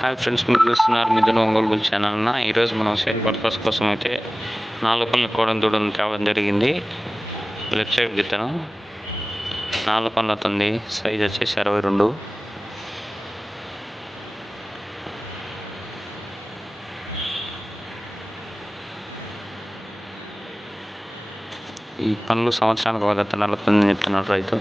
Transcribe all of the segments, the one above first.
Hi friends, మీరు చూస్తున్నారు Mithun Ongole bull channel. ఈరోజు మనం సేల్ పర్పస్ కోసం అయితే 4 పళ్ళ కోడని దూడను తేవడం జరిగింది. లెఫ్ట్ సైడ్ గిత్తనం 4 పళ్ళ అవుతుంది. సైజ్ వచ్చేసి 62. ఈ పనులు సంవత్సరానికి ఒక జత నలుపుతుందని చెప్తున్నాడు రైతు.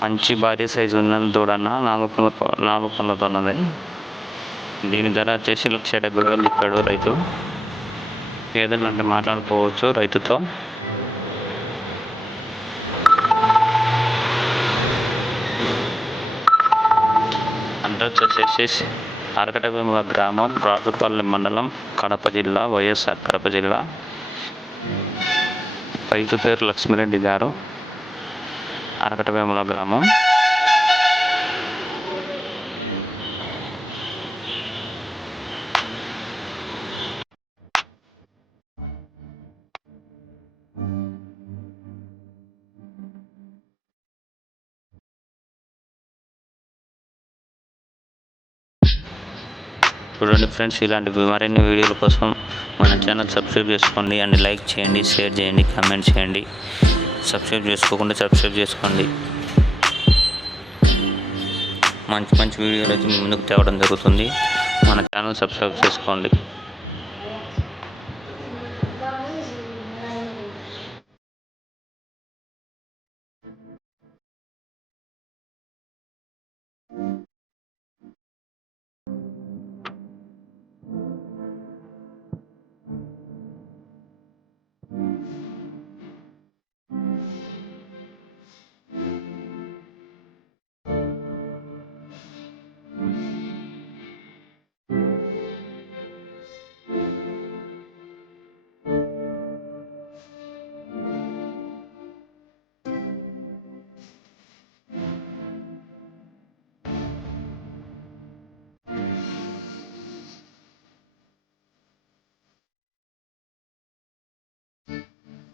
మంచి భారీ సైజు ఉన్న దూడన్న 4 పళ్ళతో ఉన్నది. దీని ధర వచ్చేసి 1,70,000 చెప్పాడు రైతు. ఏదైనా అంటే మాట్లాడుకోవచ్చు రైతుతో. అడ్రస్ వచ్చేసి అరకటవేముల గ్రామం, రాజుపల్లి మండలం, కడప జిల్లా, వైఎస్ఆర్ కడప జిల్లా. రైతు పేరు లక్ష్మిరెడ్డి గారు, అరకటవేముల గ్రామం. చూడండి ఫ్రెండ్స్, ఇలాంటి మరిన్ని వీడియోల కోసం మన ఛానల్ సబ్స్క్రైబ్ చేసుకోండి అండ్ లైక్ చేయండి, షేర్ చేయండి, కామెంట్ చేయండి. సబ్స్క్రైబ్ చేసుకోకుండా సబ్స్క్రైబ్ చేసుకోండి. మంచి మంచి వీడియోలు అయితే ముందుకు తేవడం జరుగుతుంది. మన ఛానల్ సబ్స్క్రైబ్ చేసుకోండి.